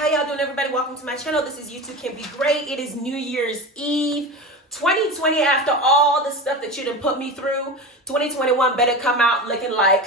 How y'all doing, everybody? Welcome to my channel. This is You Too Can Be Great. It is New Year's Eve 2020. After all the stuff that you done put me through, 2021 better come out looking like,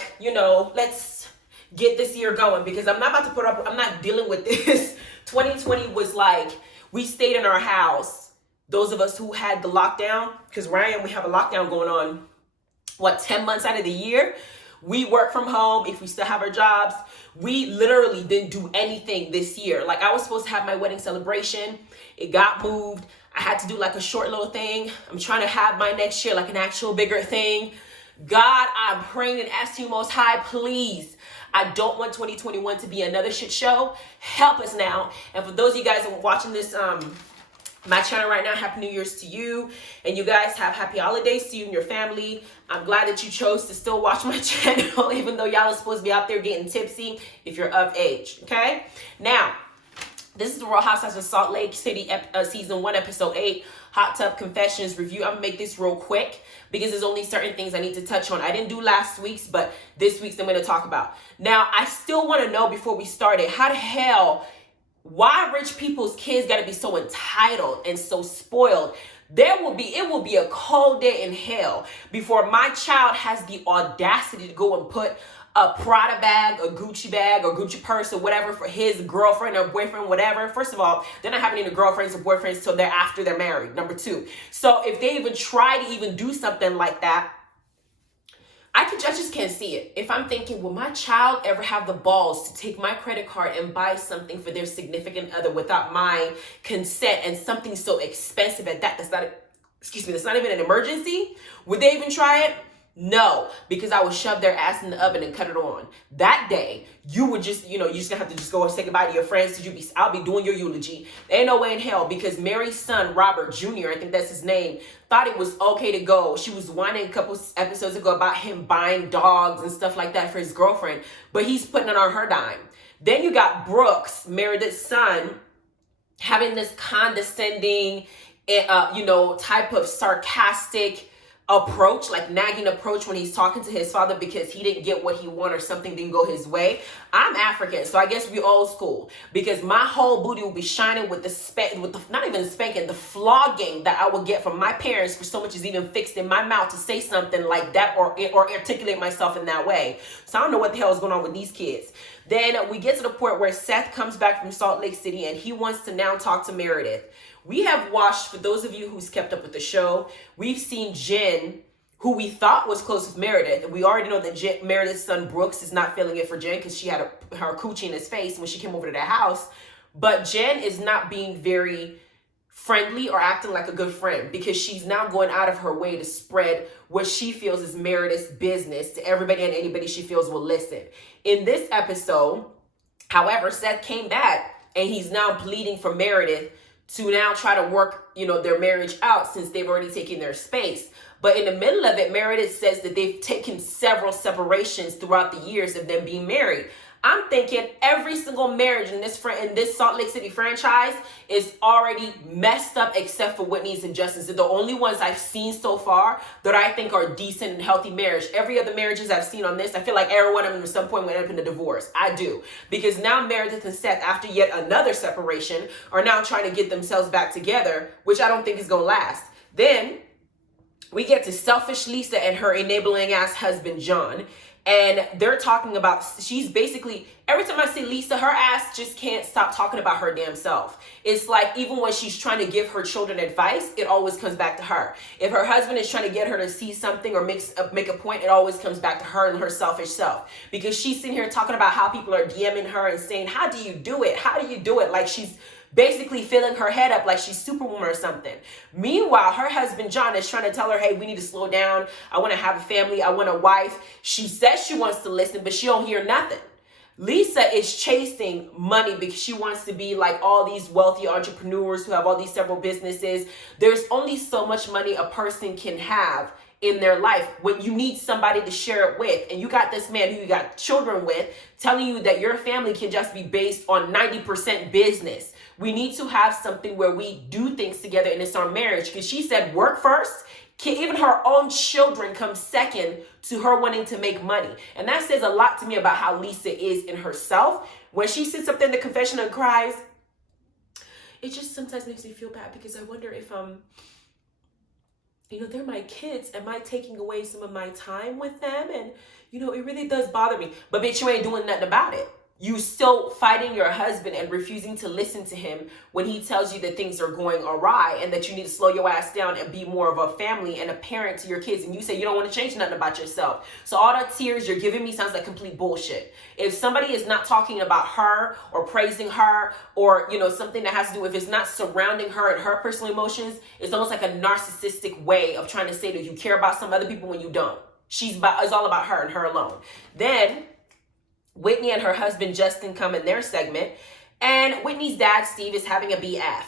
let's get this year going, because I'm not dealing with this. 2020 was like, we stayed in our house. Those of us who had the lockdown, because where I am, we have a lockdown going on, 10 months out of the year. We work from home if we still have our jobs. We literally didn't do anything this year. Like, I was supposed to have my wedding celebration. It got moved. I had to do like a short little thing. I'm trying to have my next year like an actual bigger thing. God, I'm praying and asking you, Most High, please. I don't want 2021 to be another shit show. Help us now. And for those of you guys who are watching this, my channel right now, Happy New Year's to you, and you guys have happy holidays to you and your family. I'm glad that you chose to still watch my channel, even though y'all are supposed to be out there getting tipsy if you're of age, okay? Now, this is the Real Housewives of Salt Lake City, Season 1, Episode 8, Hot Tub Confessions Review. I'm going to make this real quick because there's only certain things I need to touch on. I didn't do last week's, but this week's I'm going to talk about. Now, I still want to know before we started, how the hell... why rich people's kids got to be so entitled and so spoiled? It will be a cold day in hell before my child has the audacity to go and put a Prada bag, a Gucci bag, or Gucci purse, or whatever for his girlfriend or boyfriend, whatever. First of all, they're not having any girlfriends or boyfriends till after they're married. Number two. So if they even try to even do something like that, I just can't see it. If I'm thinking, will my child ever have the balls to take my credit card and buy something for their significant other without my consent, and something so expensive at that, that's not even an emergency? Would they even try it? No, because I would shove their ass in the oven and cut it on. That day, you would just, you're just gonna have to just go and say goodbye to your friends. I'll be doing your eulogy. There ain't no way in hell, because Mary's son, Robert Jr., I think that's his name, thought it was okay to go. She was whining a couple episodes ago about him buying dogs and stuff like that for his girlfriend, but he's putting it on her dime. Then you got Brooks, Meredith's son, having this condescending, type of sarcastic approach, like nagging approach, when he's talking to his father because he didn't get what he wanted or something didn't go his way. I'm African, so I guess we old school, because my whole booty will be shining with the not even spanking, the flogging that I would get from my parents for so much as even fixed in my mouth to say something like that or articulate myself in that way. So I don't know what the hell is going on with these kids. Then we get to the point where Seth comes back from Salt Lake City and he wants to now talk to Meredith. We have watched, for those of you who's kept up with the show, we've seen Jen, who we thought was close with Meredith. We already know that Meredith's son Brooks is not feeling it for Jen because she had her coochie in his face when she came over to their house. But Jen is not being very friendly or acting like a good friend, because she's now going out of her way to spread what she feels is Meredith's business to everybody and anybody she feels will listen. In this episode, however, Seth came back and he's now pleading for Meredith to now try to work, their marriage out, since they've already taken their space. But in the middle of it, Meredith says that they've taken several separations throughout the years of them being married. I'm thinking every single marriage in this Salt Lake City franchise is already messed up, except for Whitney's and Justin's. They're the only ones I've seen so far that I think are decent and healthy marriage. Every other marriages I've seen on this, I feel like every one of them at some point went up in a divorce. I do. Because now Meredith and Seth, after yet another separation, are now trying to get themselves back together, which I don't think is going to last. Then we get to selfish Lisa and her enabling ass husband, John. And they're talking about, she's basically, every time I see Lisa, her ass just can't stop talking about her damn self. It's like, even when she's trying to give her children advice, it always comes back to her. If her husband is trying to get her to see something or make a point, it always comes back to her and her selfish self. Because she's sitting here talking about how people are DMing her and saying, how do you do it? How do you do it? Like she's basically filling her head up like she's Superwoman or something. Meanwhile, her husband, John, is trying to tell her, hey, we need to slow down. I want to have a family. I want a wife. She says she wants to listen, but she don't hear nothing. Lisa is chasing money because she wants to be like all these wealthy entrepreneurs who have all these several businesses. There's only so much money a person can have in their life when you need somebody to share it with. And you got this man who you got children with telling you that your family can just be based on 90% business. We need to have something where we do things together, and it's our marriage. Because she said work first. Even her own children come second to her wanting to make money. And that says a lot to me about how Lisa is in herself. when she sits up there in the confessional and cries, it just sometimes makes me feel bad because I wonder if they're my kids. Am I taking away some of my time with them? And it really does bother me. But bitch, you ain't doing nothing about it. You still fighting your husband and refusing to listen to him when he tells you that things are going awry and that you need to slow your ass down and be more of a family and a parent to your kids. And you say you don't want to change nothing about yourself. So all that tears you're giving me sounds like complete bullshit. If somebody is not talking about her or praising her or, something that has to do with, it's not surrounding her and her personal emotions, it's almost like a narcissistic way of trying to say that you care about some other people when you don't. It's all about her and her alone. Then Whitney and her husband Justin come in their segment, and Whitney's dad Steve is having a BF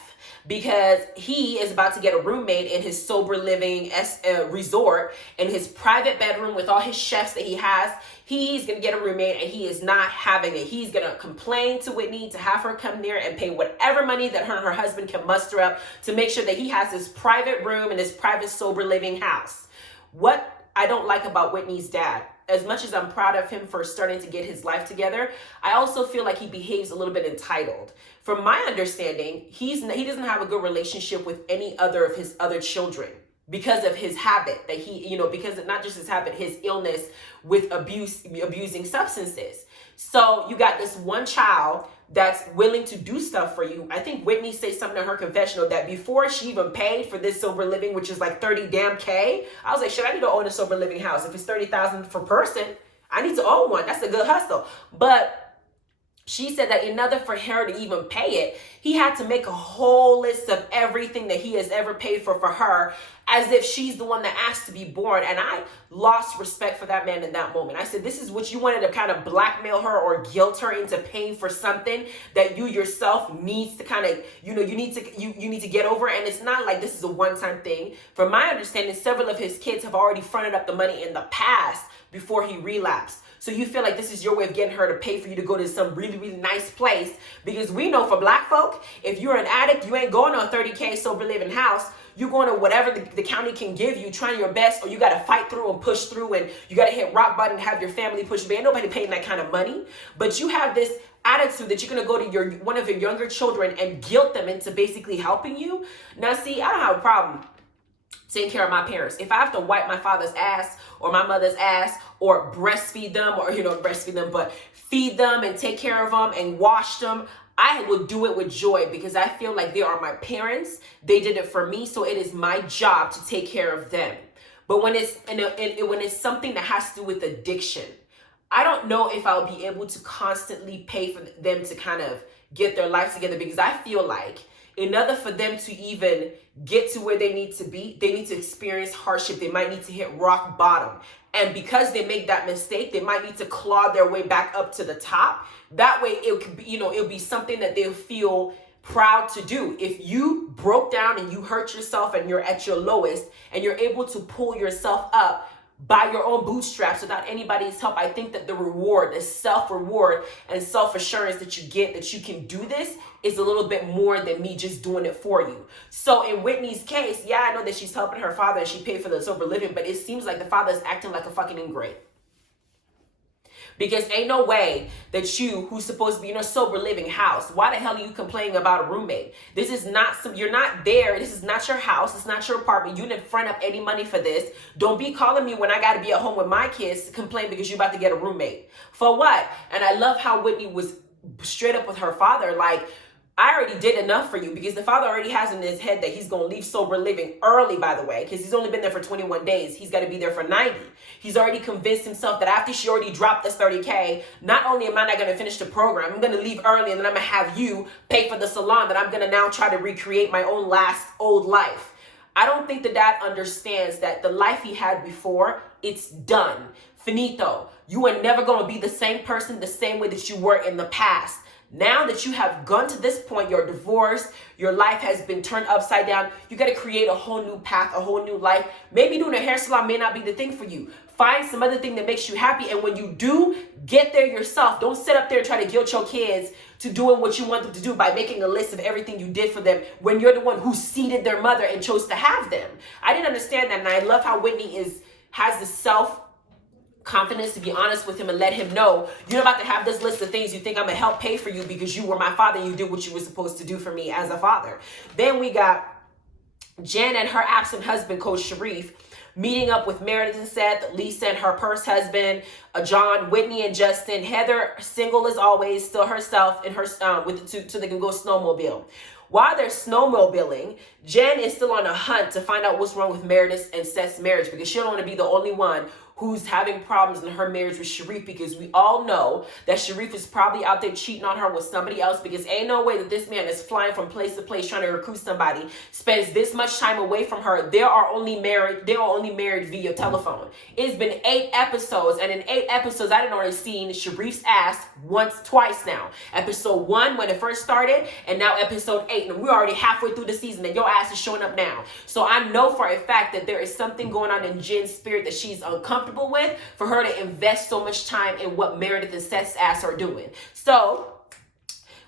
because he is about to get a roommate in his sober living resort in his private bedroom with all his chefs that he has. He's gonna get a roommate and he is not having it. He's gonna complain to Whitney to have her come there and pay whatever money that her and her husband can muster up to make sure that he has his private room in his private sober living house. What I don't like about Whitney's dad, as much as I'm proud of him for starting to get his life together, I also feel like he behaves a little bit entitled. From my understanding, he doesn't have a good relationship with any other of his other children because of his habit that because of not just his habit, his illness with abusing substances. So you got this one child that's willing to do stuff for you. I think Whitney said something in her confessional that before she even paid for this sober living, which is like 30 damn K, I was like, shit, I need to own a sober living house. If it's 30,000 per person, I need to own one. That's a good hustle. But she said that in order for her to even pay it, he had to make a whole list of everything that he has ever paid for her, as if she's the one that asked to be born. And I lost respect for that man in that moment. I said, this is what you wanted to kind of blackmail her or guilt her into paying for something that you yourself needs to kind of, you need to get over. And it's not like this is a one-time thing. From my understanding, several of his kids have already fronted up the money in the past before he relapsed. So you feel like this is your way of getting her to pay for you to go to some really, really nice place. Because we know for black folk, if you're an addict, you ain't going to a 30K sober living house. You're going to whatever the county can give you, trying your best, or you got to fight through and push through, and you got to hit rock bottom and have your family push. But ain't nobody paying that kind of money. But you have this attitude that you're going to go to one of your younger children and guilt them into basically helping you. Now, see, I don't have a problem taking care of my parents. If I have to wipe my father's ass or my mother's ass or breastfeed them but feed them and take care of them and wash them, I will do it with joy because I feel like they are my parents. They did it for me, so it is my job to take care of them. But when it's something that has to do with addiction, I don't know if I'll be able to constantly pay for them to kind of get their life together, because I feel like in order for them to even get to where they need to be, they need to experience hardship. They might need to hit rock bottom. And because they make that mistake, they might need to claw their way back up to the top. That way it could be, it'll be something that they'll feel proud to do. If you broke down and you hurt yourself and you're at your lowest and you're able to pull yourself up by your own bootstraps without anybody's help, I think that the reward, the self-reward and self-assurance that you get that you can do this is a little bit more than me just doing it for you. So in Whitney's case, yeah, I know that she's helping her father and she paid for the sober living, but it seems like the father's acting like a fucking ingrate. Because ain't no way that you, who's supposed to be in a sober living house, why the hell are you complaining about a roommate? This is not you're not there. This is not your house. It's not your apartment. You didn't front up any money for this. Don't be calling me when I got to be at home with my kids to complain because you're about to get a roommate. For what? And I love how Whitney was straight up with her father, like, I already did enough for you, because the father already has in his head that he's going to leave sober living early, by the way, because he's only been there for 21 days. He's got to be there for 90. He's already convinced himself that after she already dropped this 30K, not only am I not going to finish the program, I'm going to leave early, and then I'm going to have you pay for the salon that I'm going to now try to recreate my own last old life. I don't think the dad understands that the life he had before, it's done. Finito. You are never going to be the same person the same way that you were in the past. Now that you have gone to this point, you're divorced, your life has been turned upside down, you got to create a whole new path, a whole new life. Maybe doing a hair salon may not be the thing for you. Find some other thing that makes you happy. And when you do, get there yourself. Don't sit up there and try to guilt your kids to doing what you want them to do by making a list of everything you did for them when you're the one who seeded their mother and chose to have them. I didn't understand that. And I love how Whitney has the confidence to be honest with him and let him know, you're about to have this list of things you think I'm gonna help pay for you because you were my father and you did what you were supposed to do for me as a father. Then we got Jen and her absent husband, Coach Sharif, meeting up with Meredith and Seth, Lisa and her first husband, John, Whitney and Justin, Heather, single as always, still herself, and her so they can go snowmobile. While they're snowmobiling, Jen is still on a hunt to find out what's wrong with Meredith and Seth's marriage, because she don't want to be the only one who's having problems in her marriage with Sharif, because we all know that Sharif is probably out there cheating on her with somebody else, because ain't no way that this man is flying from place to place trying to recruit somebody, spends this much time away from her. They are only married via telephone. It's been 8 episodes, and in 8 episodes, I didn't already seen Sharif's ass twice now. Episode 1 when it first started, and now episode 8, and we're already halfway through the season, and your ass is showing up now. So I know for a fact that there is something going on in Jen's spirit that she's uncomfortable with, for her to invest so much time in what Meredith and Seth's ass are doing. So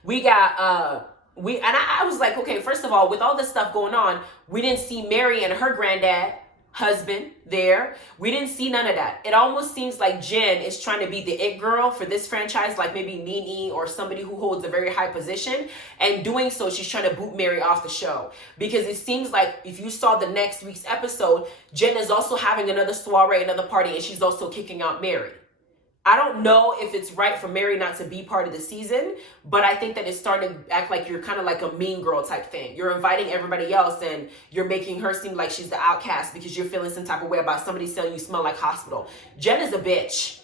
we got I was like, okay, first of all, with all this stuff going on, we didn't see Mary and her granddad husband there. We didn't see none of that. It almost seems like Jen is trying to be the it girl for this franchise, like maybe Nene or somebody who holds a very high position. And doing so, she's trying to boot Mary off the show. Because it seems like if you saw the next week's episode, Jen is also having another soiree, another party, and she's also kicking out Mary. I don't know if it's right for Mary not to be part of the season, but I think that it's starting to act like you're kind of like a mean girl type thing. You're inviting everybody else and you're making her seem like she's the outcast because you're feeling some type of way about somebody saying you smell like hospital. Jen is a bitch.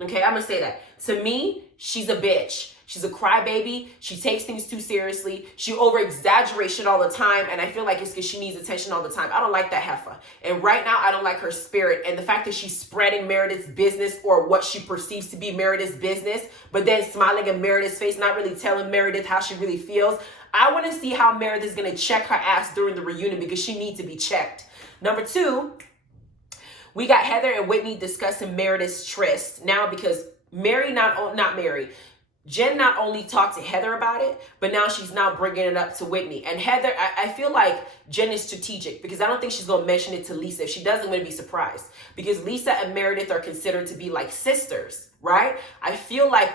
Okay, I'm gonna say that. To me, she's a bitch. She's a crybaby. She takes things too seriously. She over-exaggerates shit all the time, and I feel like it's because she needs attention all the time. I don't like that heifer. And right now, I don't like her spirit. And the fact that she's spreading Meredith's business, or what she perceives to be Meredith's business, but then smiling in Meredith's face, not really telling Meredith how she really feels. I want to see how Meredith's going to check her ass during the reunion, because she needs to be checked. Number 2, we got Heather and Whitney discussing Meredith's tryst. Now, because Jen not only talked to Heather about it, but now she's now bringing it up to Whitney. And Heather, I feel like Jen is strategic, because I don't think she's going to mention it to Lisa. If she does, I'm going to be surprised, because Lisa and Meredith are considered to be like sisters, right? I feel like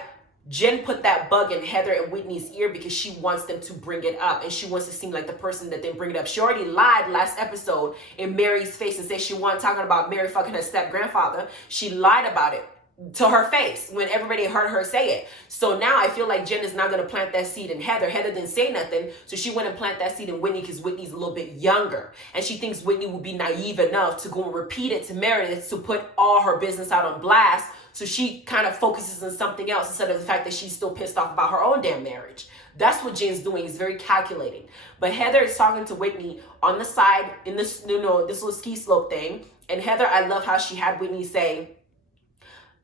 Jen put that bug in Heather and Whitney's ear because she wants them to bring it up, and she wants to seem like the person that didn't bring it up. She already lied last episode in Mary's face and said she wasn't talking about Mary fucking her step-grandfather. She lied about it to her face when everybody heard her say it. So now I feel like Jen is not going to plant that seed in Heather. Heather didn't say nothing, so she went and plant that seed in Whitney, because Whitney's a little bit younger, and she thinks Whitney will be naive enough to go and repeat it to Meredith to put all her business out on blast. So she kind of focuses on something else instead of the fact that she's still pissed off about her own damn marriage. That's what Jen's doing. Is very calculating. But Heather is talking to Whitney on the side in this, this little ski slope thing. And Heather, I love how she had Whitney say,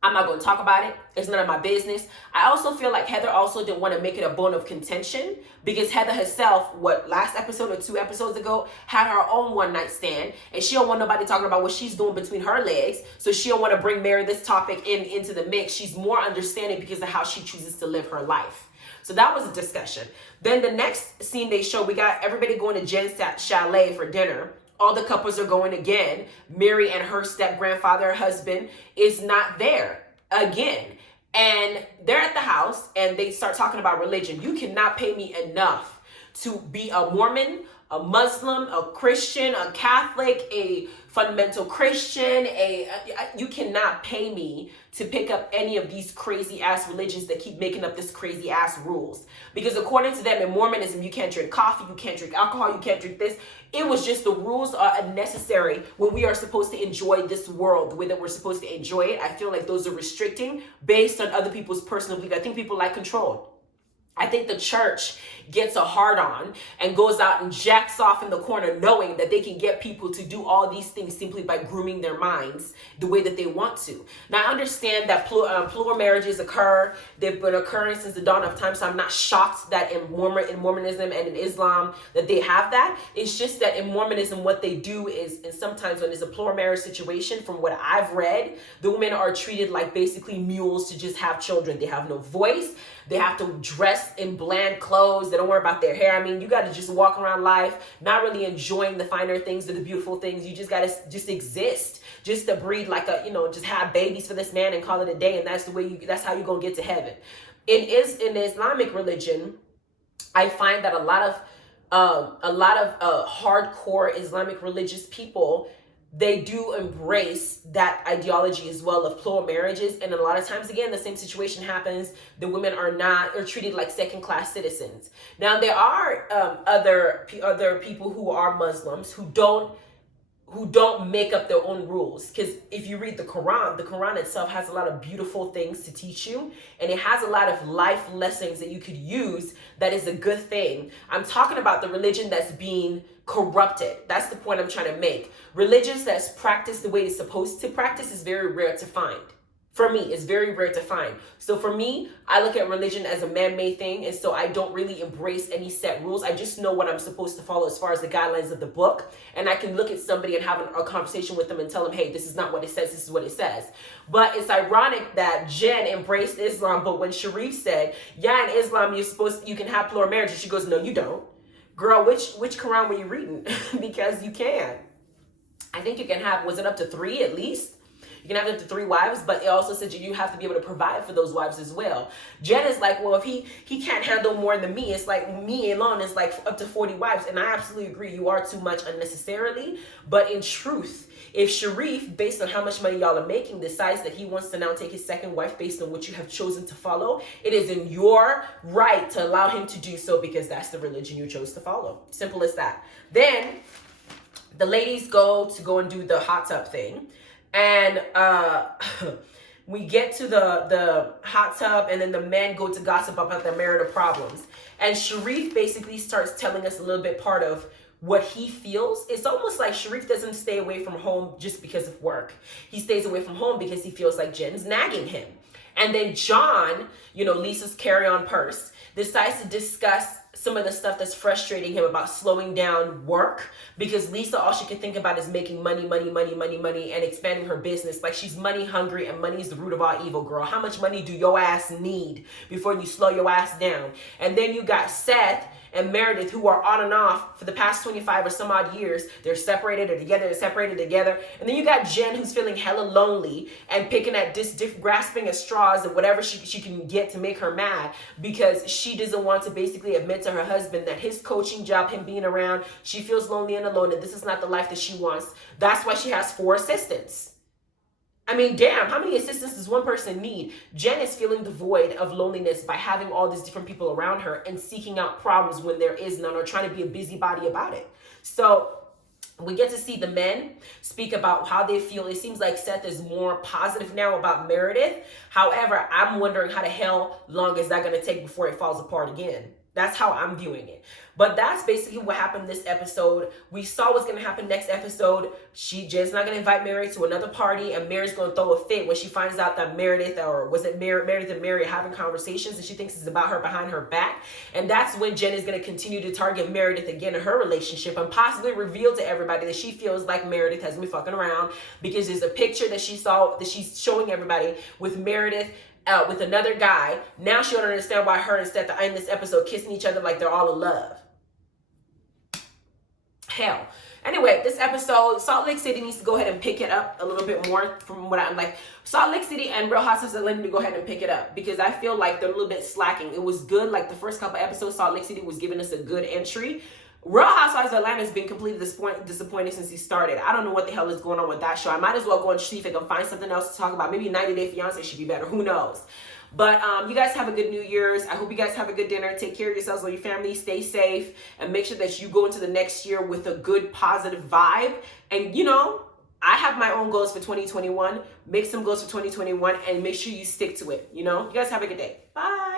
I'm not going to talk about it. It's none of my business. I also feel like Heather also didn't want to make it a bone of contention, because Heather herself, last episode or 2 episodes ago, had her own one-night stand, and she don't want nobody talking about what she's doing between her legs, so she don't want to bring Mary this topic into the mix. She's more understanding because of how she chooses to live her life. So that was a discussion. Then the next scene they show, we got everybody going to Jen's chalet for dinner. All the couples are going again. Mary and her step-grandfather, husband, is not there again. And they're at the house, and they start talking about religion. You cannot pay me enough to be a Mormon, a Muslim, a Christian, a Catholic, a fundamental Christian. You cannot pay me to pick up any of these crazy ass religions that keep making up this crazy ass rules. Because according to them in Mormonism, you can't drink coffee, you can't drink alcohol, you can't drink this. It was just the rules are unnecessary when we are supposed to enjoy this world the way that we're supposed to enjoy it. I feel like those are restricting based on other people's personal belief. I think people like control. I think the church gets a hard on and goes out and jacks off in the corner, knowing that they can get people to do all these things simply by grooming their minds the way that they want to. Now, I understand that plural marriages occur. They've been occurring since the dawn of time, so I'm not shocked that in Mormonism and in Islam that they have that. It's just that in Mormonism, what they do is, and sometimes when it's a plural marriage situation, from what I've read, the women are treated like basically mules to just have children. They have no voice. They have to dress in bland clothes. They don't worry about their hair. I mean, you got to just walk around life, not really enjoying the finer things or the beautiful things. You just got to just exist just to breed like a, just have babies for this man and call it a day, and that's how you're gonna get to heaven. In the Islamic religion, I find that a lot of hardcore Islamic religious people, they do embrace that ideology as well of plural marriages. And a lot of times, again, the same situation happens. The women are treated like second-class citizens. Now, there are other people who are Muslims who don't make up their own rules. Because if you read the Quran itself has a lot of beautiful things to teach you, and it has a lot of life lessons that you could use. That is a good thing. I'm talking about the religion that's being corrupted. That's the point I'm trying to make. Religions that's practiced the way it's supposed to practice is very rare to find. For me, it's very rare to find. So for me, I look at religion as a man-made thing, and so I don't really embrace any set rules. I just know what I'm supposed to follow as far as the guidelines of the book, and I can look at somebody and have a conversation with them and tell them, hey, this is not what it says, this is what it says. But it's ironic that Jen embraced Islam, but when Sharif said, yeah, in Islam, you can have plural marriages, she goes, no, you don't. Girl, which Quran were you reading? Because you can. I think you can have, was it up to 3 at least? You can have up to 3 wives, but it also said you have to be able to provide for those wives as well. Jen is like, well, if he can't handle more than me, it's like me alone is like up to 40 wives. And I absolutely agree, you are too much unnecessarily. But in truth, if Sharif, based on how much money y'all are making, decides that he wants to now take his second wife based on what you have chosen to follow, it is in your right to allow him to do so, because that's the religion you chose to follow. Simple as that. Then the ladies go and do the hot tub thing. And we get to the hot tub, and then the men go to gossip about their marital problems. And Sharif basically starts telling us a little bit part of what he feels. It's almost like Sharif doesn't stay away from home just because of work. He stays away from home because he feels like Jen's nagging him. And then John, Lisa's carry-on purse, decides to discuss some of the stuff that's frustrating him about slowing down work, because Lisa, all she can think about is making money, and expanding her business. Like, she's money hungry, and money is the root of all evil, girl. How much money do your ass need before you slow your ass down? And then you got Seth and Meredith, who are on and off for the past 25 or some odd years. They're separated or together, they're separated together. And then you got Jen, who's feeling hella lonely and picking at grasping at straws of whatever she can get to make her mad, because she doesn't want to basically admit to her husband that his coaching job, him being around, she feels lonely and alone, and this is not the life that she wants. That's why she has 4 assistants. I mean, damn, how many assistants does one person need? Jen is feeling the void of loneliness by having all these different people around her and seeking out problems when there is none, or trying to be a busybody about it. So we get to see the men speak about how they feel. It seems like Seth is more positive now about Meredith. However, I'm wondering how the hell long is that going to take before it falls apart again? That's how I'm viewing it. But that's basically what happened this episode. We saw what's going to happen next episode. Jen's not going to invite Mary to another party, and Mary's going to throw a fit when she finds out that Meredith and Mary are having conversations, and she thinks it's about her behind her back. And that's when Jen is going to continue to target Meredith again in her relationship, and possibly reveal to everybody that she feels like Meredith has been fucking around, because there's a picture that she saw that she's showing everybody with Meredith with another guy. Now she don't understand why her and Seth are in this episode kissing each other like they're all in love. Hell. Anyway, this episode, Salt Lake City needs to go ahead and pick it up a little bit more from what I'm like. Salt Lake City and Real Housewives of Atlanta need to go ahead and pick it up, because I feel like they're a little bit slacking. It was good. Like the first couple episodes, Salt Lake City was giving us a good entry. Real Housewives of Atlanta has been completely disappointing since he started. I don't know what the hell is going on with that show. I might as well go and see if I can find something else to talk about. Maybe 90 Day Fiancé should be better. Who knows? But you guys have a good New Year's. I hope you guys have a good dinner. Take care of yourselves or your family. Stay safe. And make sure that you go into the next year with a good, positive vibe. And, I have my own goals for 2021. Make some goals for 2021 and make sure you stick to it. You guys have a good day. Bye.